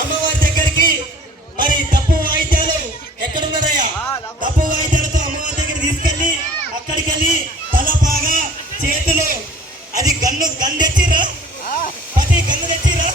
అమ్మవారి దగ్గరికి మరి తప్పు వాయిద్యాలు ఎక్కడున్నారయ్యా? తప్పు వాయిద్యాలతో అమ్మవారి దగ్గర తీసుకెళ్లి అక్కడికి వెళ్ళి తలపాగా చేతులు అది గన్ను తెచ్చిర్రా, ప్రతి గన్ను తెచ్చిర్రా.